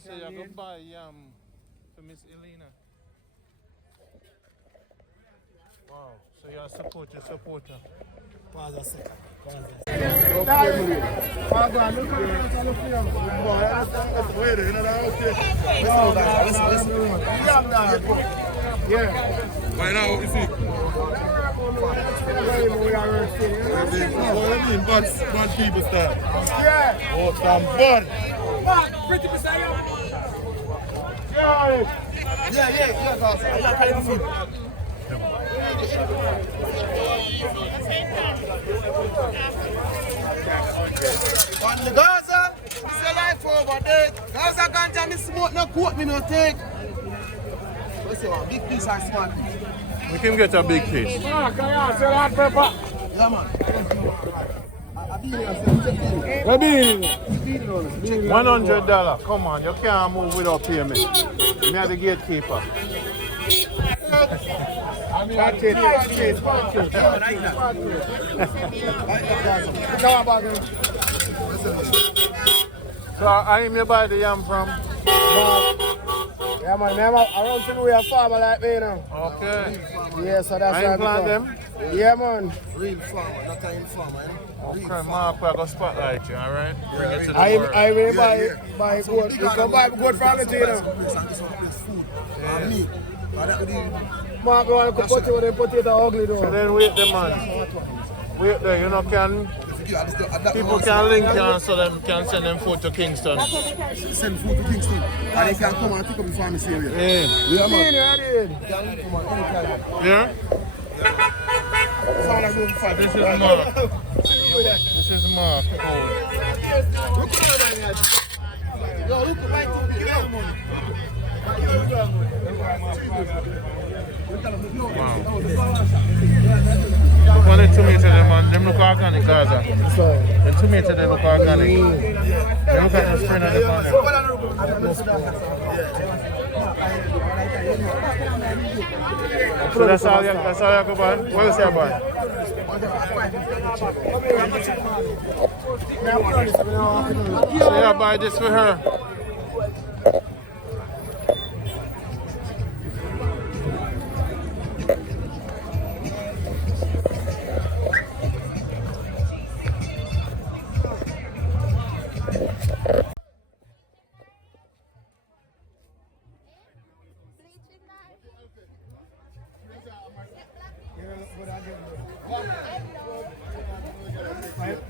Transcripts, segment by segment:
say you're going to buy for Miss Elena. Wow, so you're a supporter. Pause a second. Yeah. Right now, what you see? Bad people start. Yeah. Oh, some bad. Pretty beside you. Yeah, boss. I got kind of food. On the Gaza, it's a life over there. Gaza ganja, me smoke, no coat, me no take. What's your big piece and small piece? We can get a big piece. Yeah, man. $100. Come on, you can't move without payment. Me are the gatekeeper. So I'm here by the yam from? Yeah, man, I'm around to we a farmer like me, you know. Okay. Yeah, so that's I plant them? Yeah, man. Real farmer, not a farmer, Okay, Mark, we're going to spotlight you, alright? Bring it to the I world. will buy goat. You can buy goat from me, you know. Mark, we want to put you with them potato ugly, though. So then wait there, man. Wait there, you know, people can link you so them can send them food to Kingston. Send food to Kingston. And they can come and pick up the farm area. Yeah, man. Yeah? This is Mark. This is Mark. Wow. When the tomato them look organic, Gaza. The tomato they look organic. They look at the strain of the pan. So that's all you go buy? What else you buy? So you buy this for her?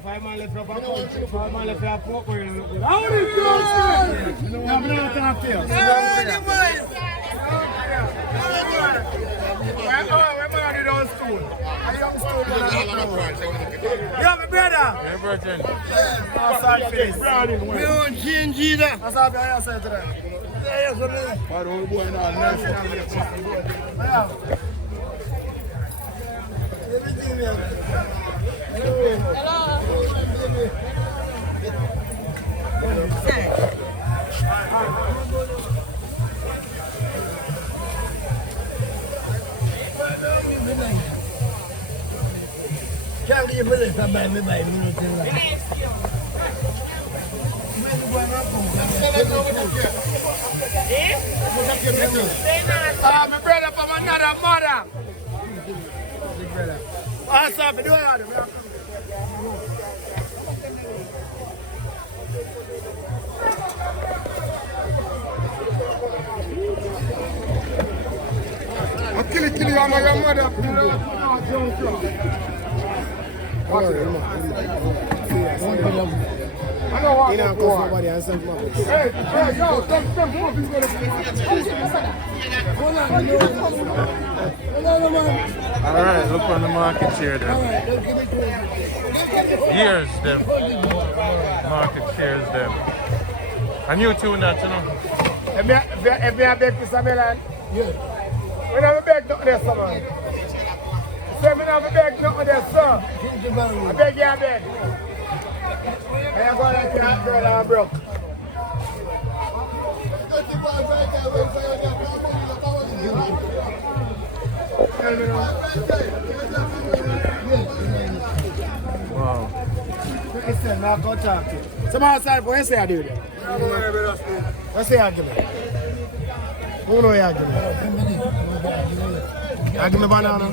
Five man left for a country, 5 man left for a pork. How is it? I'm not talking to you. Where man you don't stool? A young stool. You have a brother? Hey, Virgin. Outside face. We don't change either. That's how I say today. But all boy now, nice. Everything here. Hello. Can't give me this, I'm buying me. My brother from another mother. Awesome, do it. I'll kill you, I'm your mother. I know what you're Nobody has some money. Hey, yo, some is going Alright, look on the market share there. Years them. Market shares them. And you tune that, you know? If you have big piece of melon, we never beg nothing there, sir, man. So we never beg nothing there, sir. I beg you, I beg. I am going to let you out, girl, I'm broke. Wow. Listen, now go talk to you. Some outside for you say I do that. What's the argument? Who know the argument? Give me banana.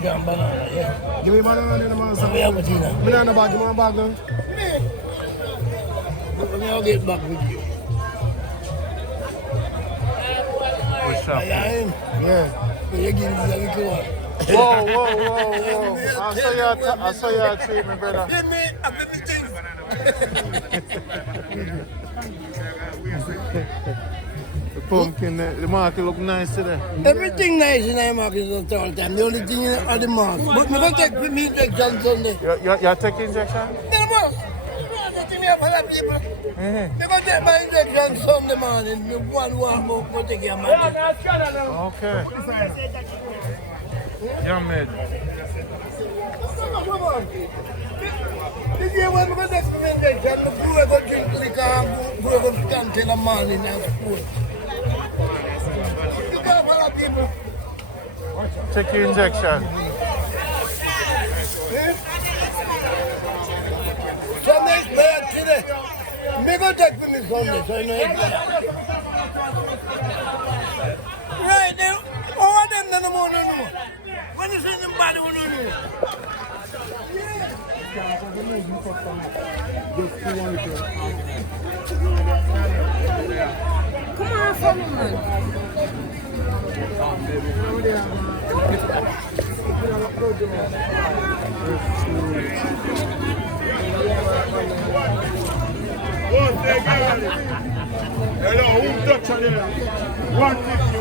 Give me banana in the man. Banana bag, give me a bag now. I'll get back with you. What's up? Yeah. You give me a little one. Whoa. I saw your treat, my brother. Give me a little thing. The pumpkin, the market look nice today. Everything nice in the market all the time. The only thing is the mask. But I'm going to take me injection Sunday. You're taking injection? The mask. Me have a lot of people. They're going to take my injection Sunday morning. One walk out, go take your money. Okay. Yeah, man. This year when we go take my injection, we go drink liquor and go stand till the morning and food. You have a lot of people. Take your injection. Sunday is bad today. Me go take for me Sunday, so I know it's bad. Right now, all of them no more. When you see them body, we don't know. Come on, follow man. Hello, who's Dutch on there? 150.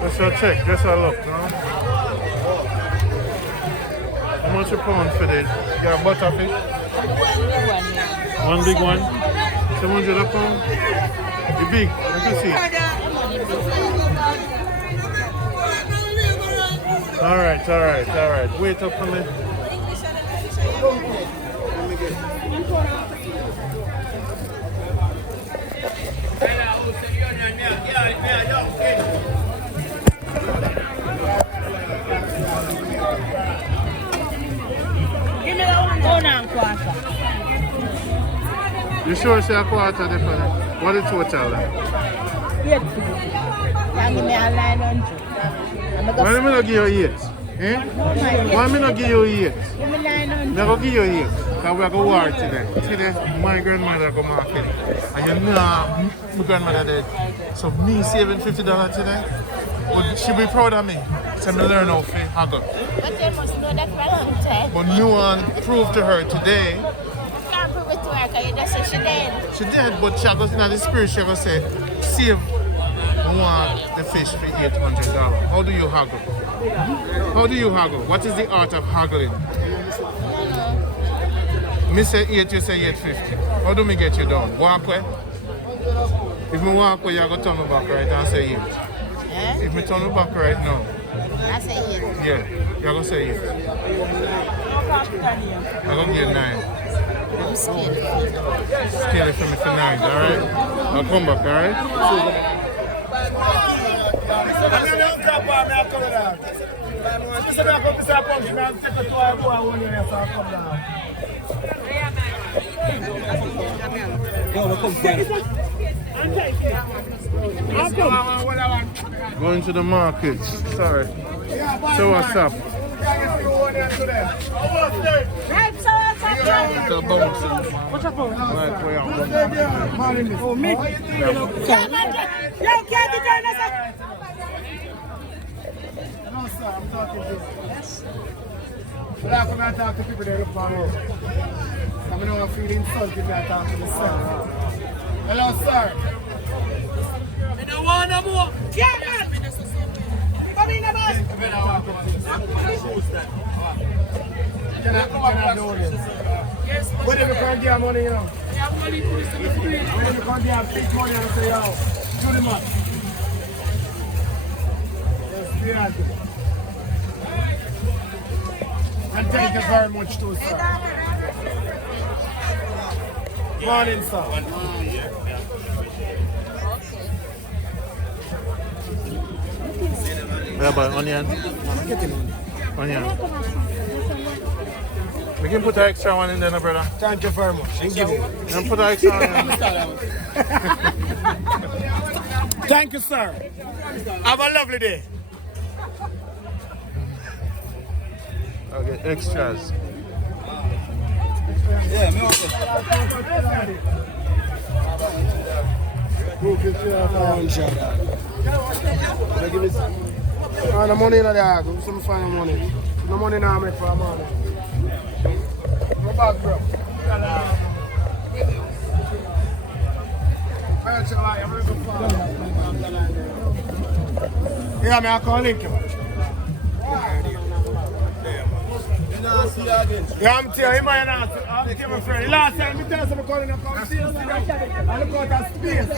That's a check, that's a look, no? How much a pound for this? You got a butterfish? One big one? 700 a pound? The big, let me see. Alright. Wait up for me. Give me that one and quarter. You sure it's a quarter different? What is total? Yes. Can give me a 900. Why am I not give you 8? Eh? Why am I not give you 8? Give me 900. I'm going to give you 8. Because we are going to war today. Today, my grandmother go market. And you know, my grandmother did. So me saving $50 today, but she be proud of me. So I learn how to haggle. But you must know that for a long time. But no one proved to her today. You can't prove it to her because you just say she dead. She did, but she goes in the spirit, she goes say, save one the fish for $800. How do you haggle? How do you haggle? What is the art of haggling? Me say 8, you say 850. How do me get you down? Walk away? If me walk away, you go turn me back right and say 8. Eh? If me turn me back right now, I say yes. yeah, you go say 8. I go get 9. I'm scared. Scale it for me for 9, alright? I'll come back, alright? Going to the market. Sorry. So what's up? The bouncing. What's up, bro? Right way out. Oh, me? Yo, can't you turn us up? No, sir, I'm talking to you. But I come and talk to people that look for work. I know I'm feeling insulted when I talk to the sir. Hello, sir. I don't want no more. Yeah, man. Come in, man. Can I do this? When you can't get money, you know? When you can't get big money, I say, yo, do the money. Yes, yeah. And thank you very much too, sir. Morning, sir. Yeah, but onion. Onion. We can put an extra one in there, no, brother. Thank you very much. And put an extra one in. Thank you, sir. Have a lovely day. Okay, extras. Yeah, me also. The money in there. Give me some final money. No money now, make for a money. Go back, bro. Yeah, I call link him. Yeah, I'm telling him, I'm my friend. Last time, I tell him I'm calling him, come see us. I look out at space.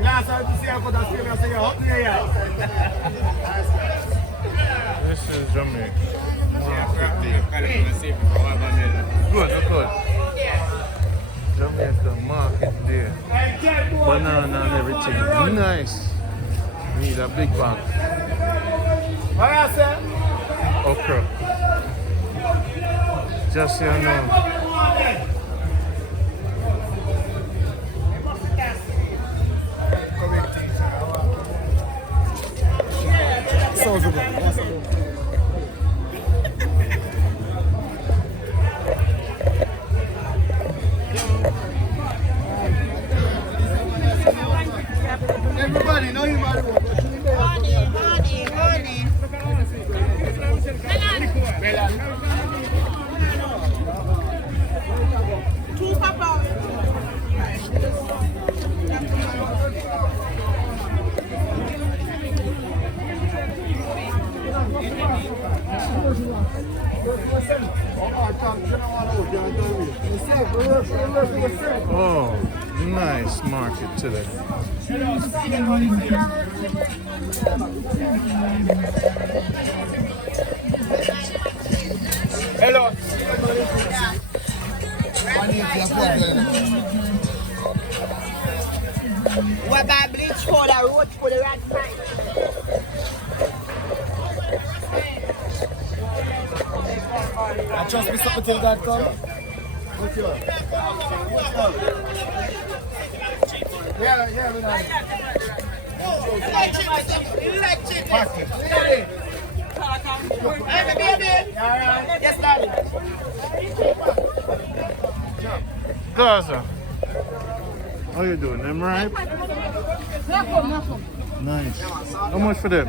Last time, I see him, I say, you're hot in here. This is Jamaica. Good, good. Jamaica market there. Banana and everything. Nice. Need a big bag. What I say? Okra. Just so you know. Sounds good. Everybody know him out of Oh, nice market today. Hello. What about bleach for the road for the rat night? I trust me something till that come. Yeah, we know. Hey, baby. Yes, daddy. Gaza. How you doing? Them ripe? Nice. How much for them?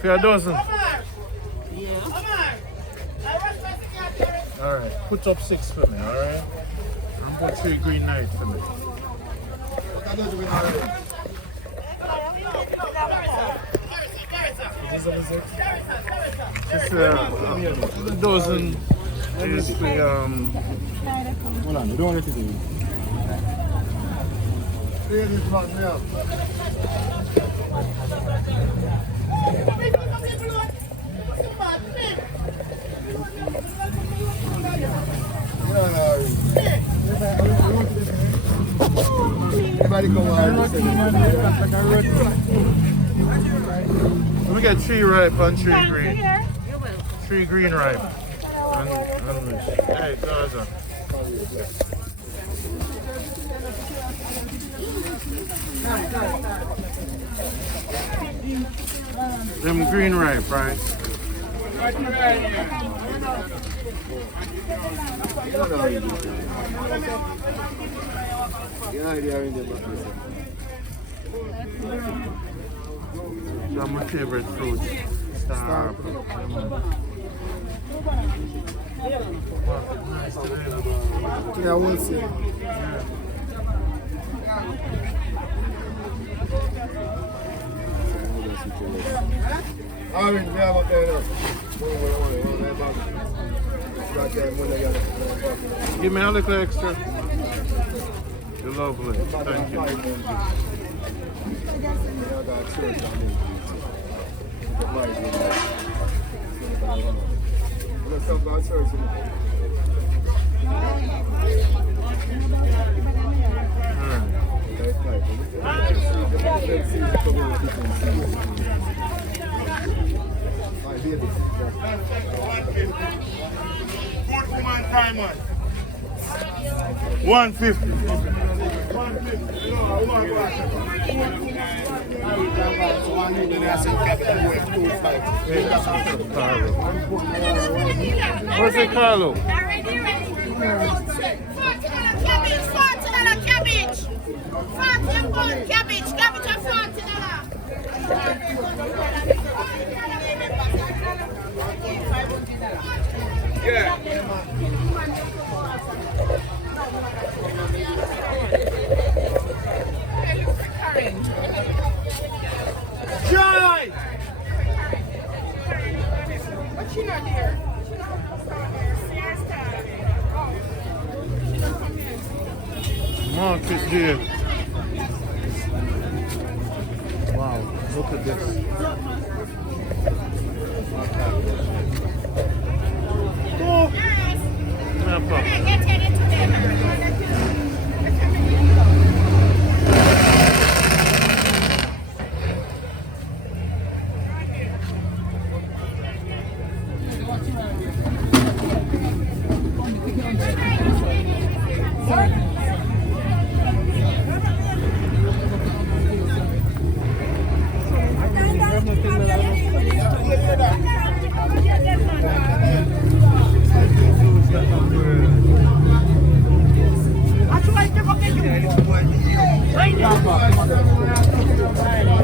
For a dozen? Alright, put up 6 for me, alright? And put 3 green nights for me. It's a dozen is the Hold on, you don't want it to do. Everybody come on. Let me get 3 ripe and 3 green. 3 green ripe. And hey, Gaza. Them green ripe, right? That's my favorite fruit. Star. Yeah, I want to see. Orange, we have up there now. Give me a little extra. You're lovely. Thank you. Good woman time on. 150. 150. What's it, Carlo? Already ready. Cabbage, $40 cabbage. 40 pound cabbage, cabbage at $40. Yeah. Joy! But she not there. Market here. Wow, look at this. Oh! No problem. Get ready together.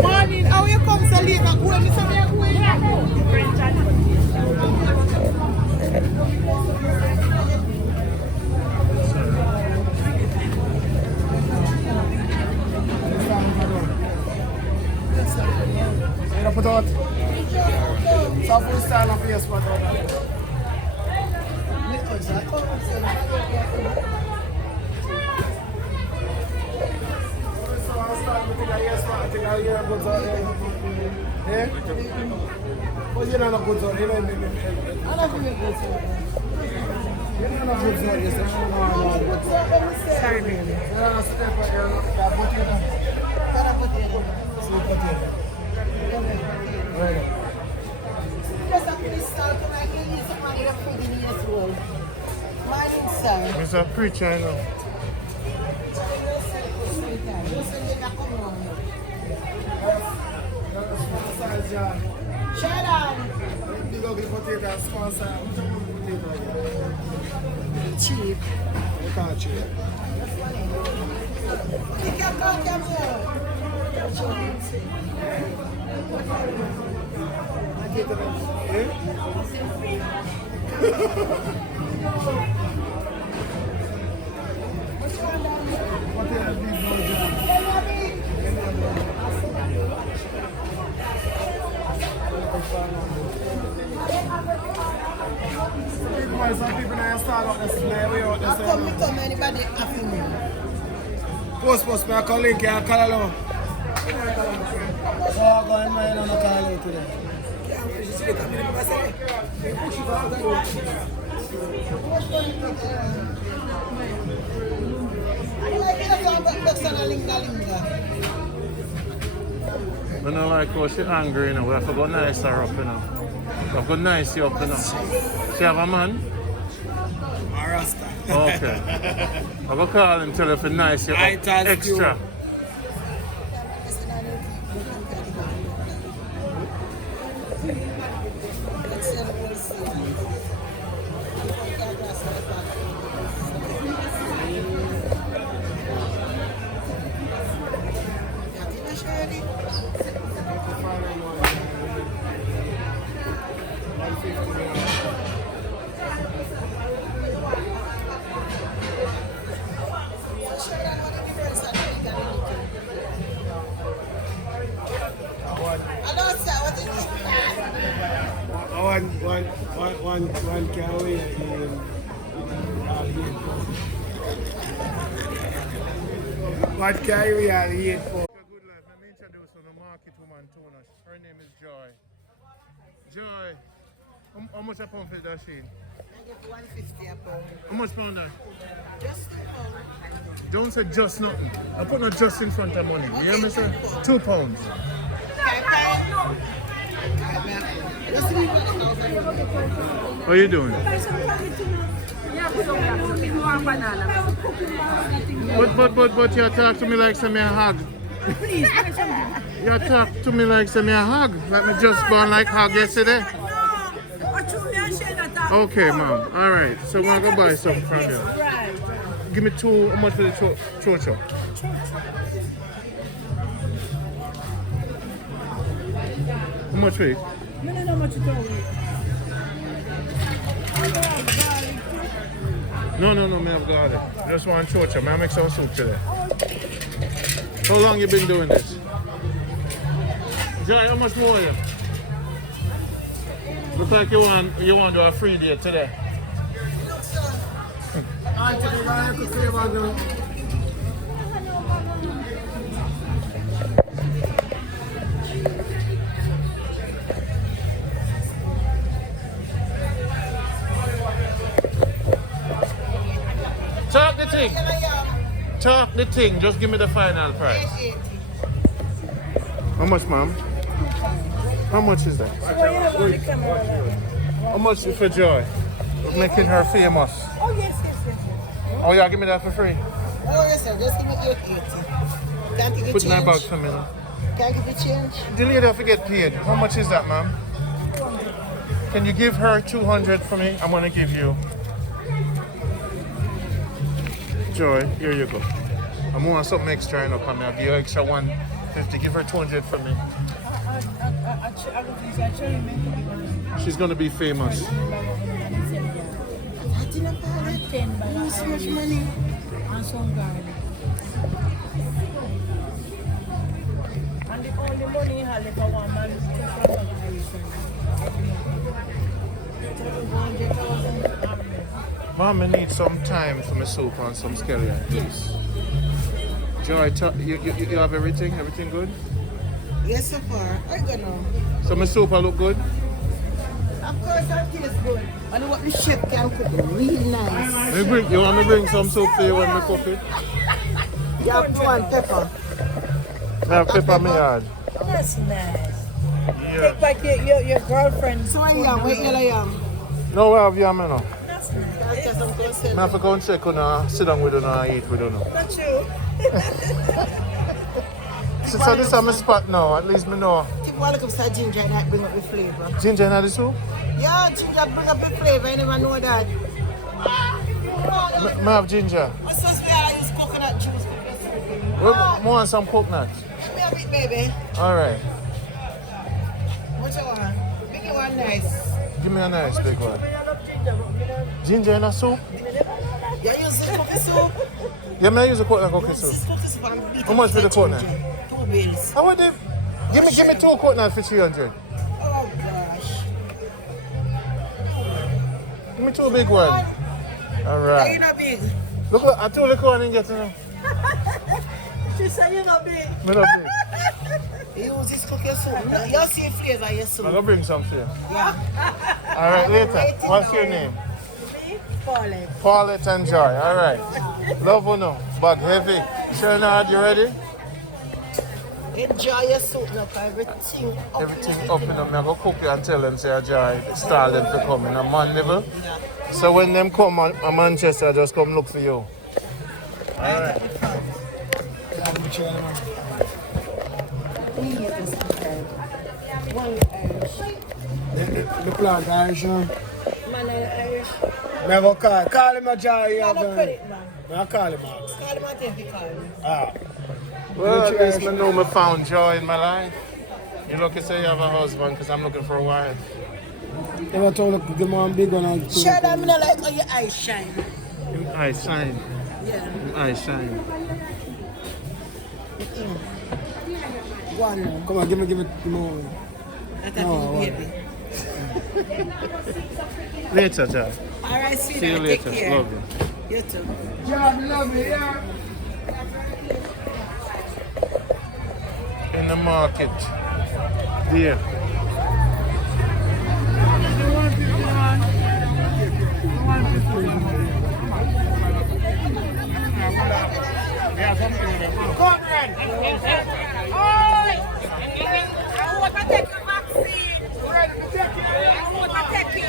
Morning, how you come to leave and go and miss me? Put out. So full style of face put out. But you don't know good zone, you don't know. I don't think good zone. You don't know good zone, you say, sorry, baby. You don't know step like that potato. Sweet potato. Right. Just up this salt and I can use some money to put in here as well. Morning, sir. It's a preacher, you know. Sharon. Big ugly potato sponsor. Cheap. You can't cheap. You can come here. I get it. Eh? Potato big ugly. Some people now start out the slavery out the How come you come anybody happy me? Post, I call link here, I call along. So I go in my hand and I call you today. I like it as well, but on a linga. I don't like how she's angry, you know. We have to go nice her up, you know. We have to go nice you up, you know. She have a man? A Rasta. Okay. I go call him, tell her for nice you up extra. One carry what carry are here for? Good life. Let me introduce you to the market woman too. Her name is Joy. Joy, how much a pound for that sheen? I get 150 a pound. How much pound that? Just a pound. Don't say just nothing. I put no just in front of money. You hear me, sir? 2 pounds. 5 pounds. Just leave it. What are you doing? But you talk to me like some a hug. You talk to me like some a hug. Let me just born like hug yesterday. Okay, mom. All right. So I'm gonna go buy something from you. Give me two. How much for the cho-cho? How much for it? No, me have garlic. Just one cho-cho. May I make some soup today? How long you been doing this? Joy, how much more you? Look like you want to do a free day today. Talk the thing. Talk the thing. Just give me the final price. How much, ma'am? How much is that? How much for Joy? Making her famous. Oh, yes. Oh, yeah, give me that for free. Oh, yes, sir. Just give me 880. Can't give you Put in that change. box for me now. Can't give you change. The lady have to get paid. How much is that, ma'am? Can you give her 200 for me? I'm gonna give you. Joy, here you go. I'm gonna want something extra in up on me. I'll give you extra 150. Give her 200 for me. She's gonna be famous. So much money. And the only money I have for one man is Mom, I need some time for my soup and some scallion, please. Joy, you have everything? Everything good? Yes, so far. I don't know. So my soup will look good? Of course, that tastes good. I know what the chef can cook. Really nice. You want me to bring some soup for you when we cook it? You have two and pepper. I have pepper in my yard. That's nice. Yeah. Take back your girlfriend. So I am. What yellow yam? No, we have yam, you know. That's nice. I'll get some close. I have to go and check on sit down with her and eat with her. Not true. So this is my spot now, at least me know. Take one look upside ginger and that bring up the flavor. Ginger in the soup? Yeah, ginger bring up the flavor. I never know that. I have ginger. What's supposed to be? I use coconut juice. We want some coconut. Give me a bit, baby. Alright. What you want? Make it one nice. Give me a nice big one. Ginger in a soup? You use the cookie soup? Yeah, I use a coconut cookie This soup. is cookie soup and beat How much for the ginger. coconut? 2 bills. How would they? Give me 2 coconut for 300. Oh gosh. Give me 2 big ones. Are Alright. you not big? Look, I told the one I didn't get to know. She said you're not big. Me not big. You use this cookie soup. You see flavor your I'm soup. gonna bring some for you. Yeah. Alright, later. What's your name? Me? Paulette. Paulette and Joy. Alright. Love you now. Bag heavy. Shenard, you ready? Enjoy your soup now, everything up. Everything up in them. I'm gonna cook you and tell them say Joy stall them to come in a Mandeville. So when them come on Manchester, just come look for you. Alright. The plant Irish, you know. Man, Irish. Never call him a Joy. You have a credit, man. I call him out. Call him and take the call. Ah. Well, at least I know I found joy in my life. You lucky say you have a husband because I'm looking for a wife. Never told her to give me one big one and two. Sure, that me not like how your eyes shine. Your eyes shine. Yeah. Your eyes shine. One. Come on, give me more. That's No, a one. baby. Later, Joy. All right, see See you you later. Take care. Love you. You too. Joy, love me, yeah. In the market. There. I want to take your vaccine. I want to take your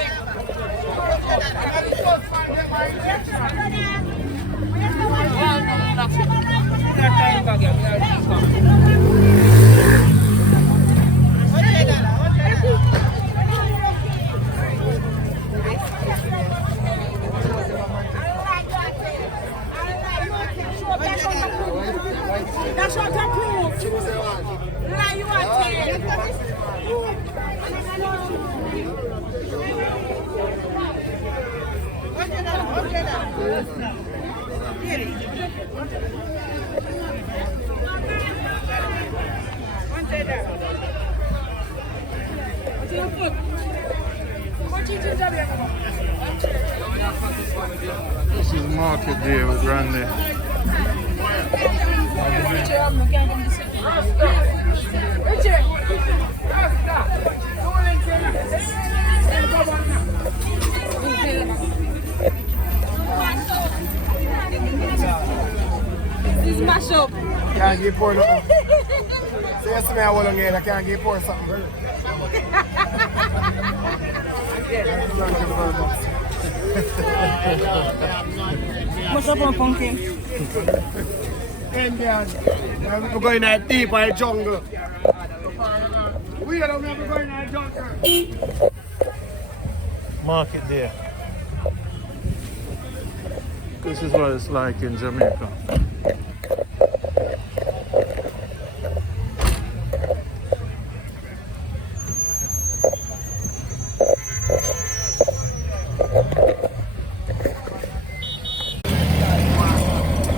This is market day with Randy. This mash up. Can't give poor nothing. Say yes to me, I want to get. I can't give poor something. What's up on pumpkin? Indian. We're going out deep by the jungle. We don't have to go in the jungle. Market day. This is what it's like in Jamaica.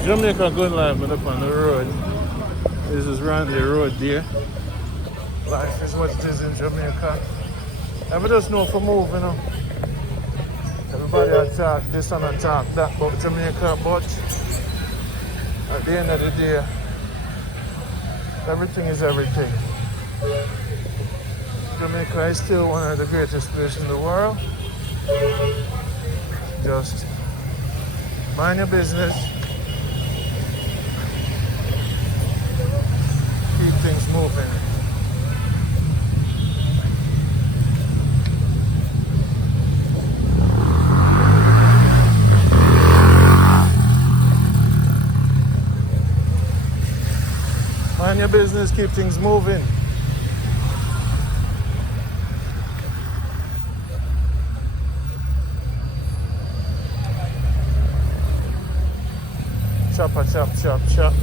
Jamaica Good Life, but up on the road. This is Randy Road there. Life is what it is in Jamaica. I just know for move, you know. Everybody attack this and attack that about Jamaica, but at the end of the day, everything is everything. Jamaica is still one of the greatest places in the world. Just mind your business. Keep things moving. Mind your business, keep things moving. Chop, chop, chop, chop.